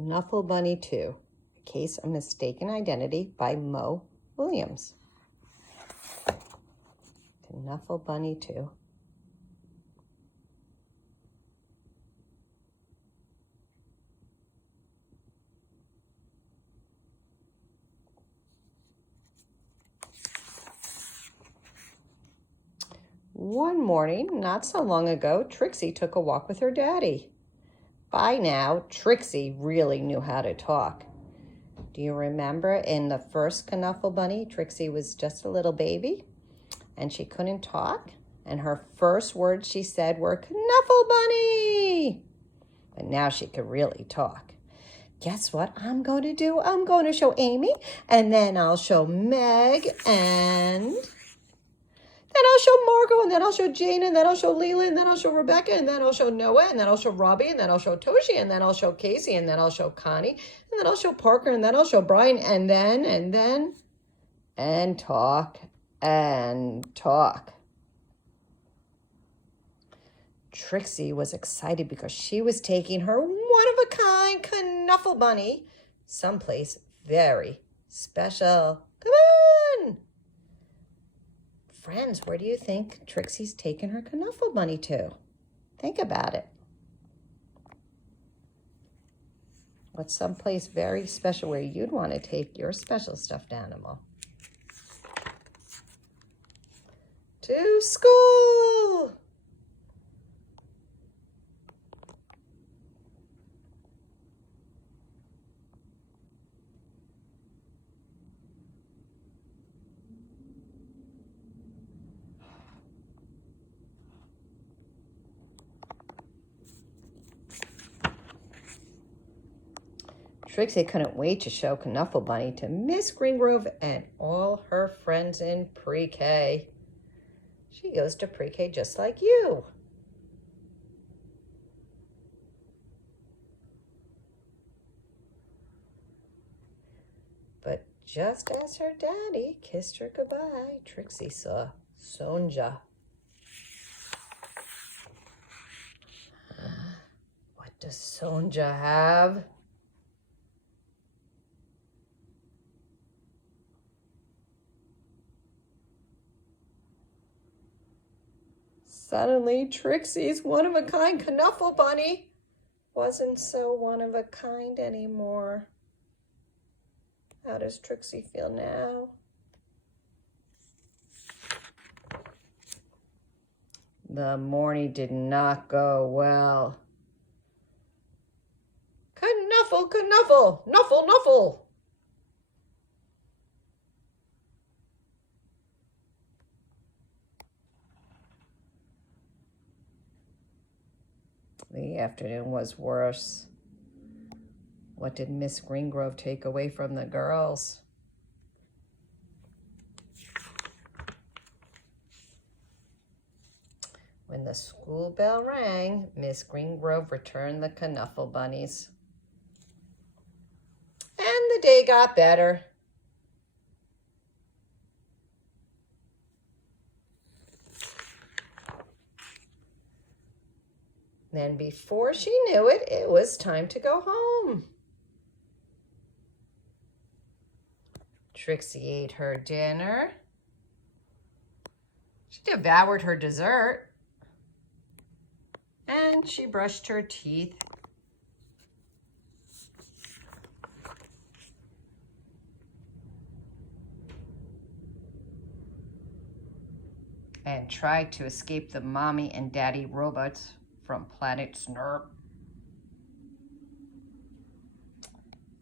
Knuffle Bunny Too, A Case of Mistaken Identity by Mo Williams. Knuffle Bunny Too. One morning, not so long ago, Trixie took a walk with her daddy. By now, Trixie really knew how to talk. Do you remember in the first Knuffle Bunny, Trixie was just a little baby and she couldn't talk? And her first words she said were, "Knuffle Bunny!" But now she could really talk. Guess what I'm going to do? I'm going to show Amy, and then I'll show Meg, and then I'll show Margot, and then I'll show Jane, and then I'll show Leela, and then I'll show Rebecca, and then I'll show Noah, and then I'll show Robbie, and then I'll show Toshi, and then I'll show Casey, and then I'll show Connie, and then I'll show Parker, and then I'll show Brian, and talk, and talk. Trixie was excited because she was taking her one-of-a-kind Knuffle Bunny someplace very special. Come on! Friends, where do you think Trixie's taking her Knuffle Bunny to? Think about it. What's someplace very special where you'd want to take your special stuffed animal? To school! Trixie couldn't wait to show Knuffle Bunny to Miss Greengrove and all her friends in pre-K. She goes to pre-K just like you. But just as her daddy kissed her goodbye, Trixie saw Sonja. What does Sonja have? Suddenly, Trixie's one-of-a-kind Knuffle Bunny wasn't so one-of-a-kind anymore. How does Trixie feel now? The morning did not go well. Knuffle, knuffle, knuffle, knuffle. The afternoon was worse. What did Miss Greengrove take away from the girls? When the school bell rang, Miss Greengrove returned the Knuffle Bunnies. And the day got better. Then before she knew it, it was time to go home. Trixie ate her dinner. She devoured her dessert. And she brushed her teeth. And tried to escape the mommy and daddy robots from planet Snurp.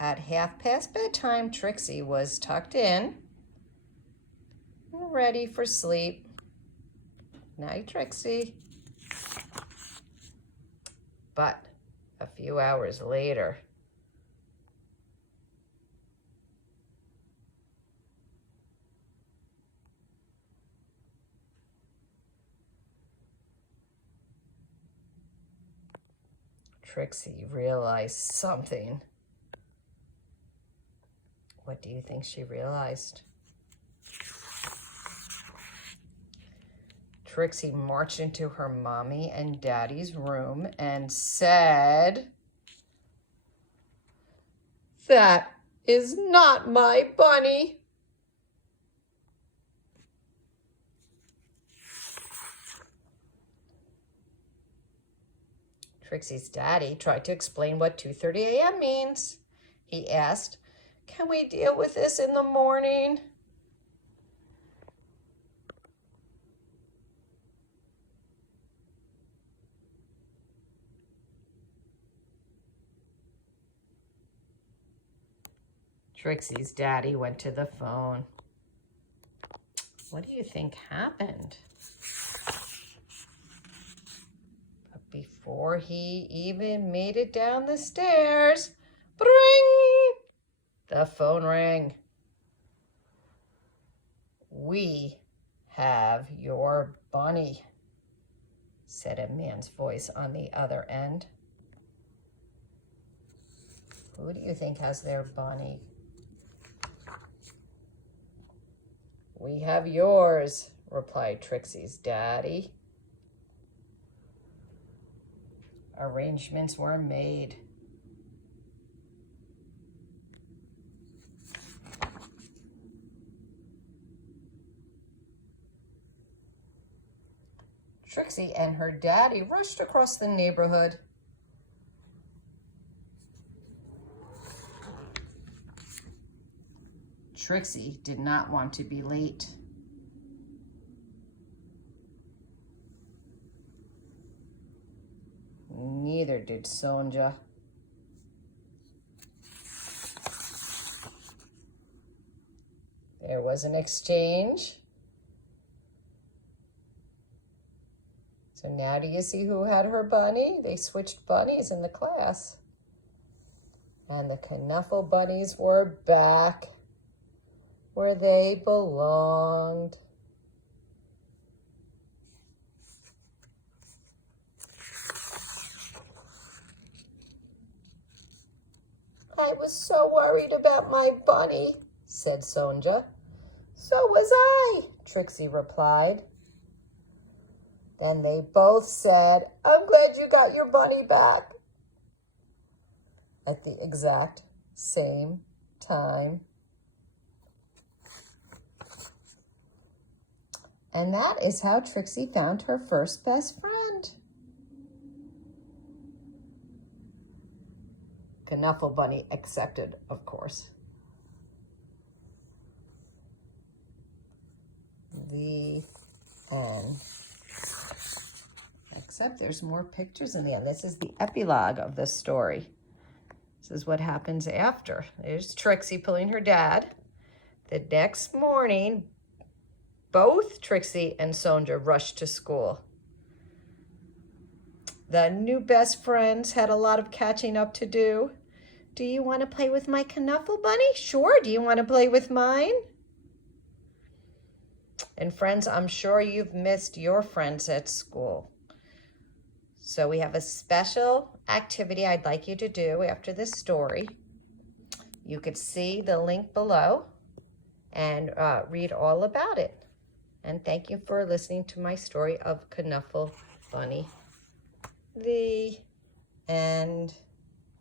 At 1:30 bedtime, Trixie was tucked in, ready for sleep. Night, Trixie. But a few hours later, Trixie realized something. What do you think she realized? Trixie marched into her mommy and daddy's room and said, That is not my bunny. Trixie's daddy tried to explain what 2:30 a.m. means. He asked, "Can we deal with this in the morning?" Trixie's daddy went to the phone. What do you think happened? But before he even made it down the stairs, bring! The phone rang. "We have your bunny," said a man's voice on the other end. Who do you think has their bunny? "We have yours," replied Trixie's daddy. Arrangements were made. Trixie and her daddy rushed across the neighborhood. Trixie did not want to be late. Neither did Sonja. There was an exchange. So now do you see who had her bunny? They switched bunnies in the class. And the Knuffle bunnies were back where they belonged. "I was so worried about my bunny," said Sonja. "So was I," Trixie replied. Then they both said, "I'm glad you got your bunny back," at the exact same time. And that is how Trixie found her first best friend. Knuffle Bunny accepted, of course. The end. Except there's more pictures in the end. This is the epilogue of the story. This is what happens after. There's Trixie pulling her dad. The next morning, both Trixie and Sonja rushed to school. The new best friends had a lot of catching up to do. "Do you want to play with my Knuffle Bunny?" "Sure. Do you want to play with mine?" And friends, I'm sure you've missed your friends at school. So we have a special activity I'd like you to do after this story. You could see the link below and read all about it. And thank you for listening to my story of Knuffle Bunny. The end.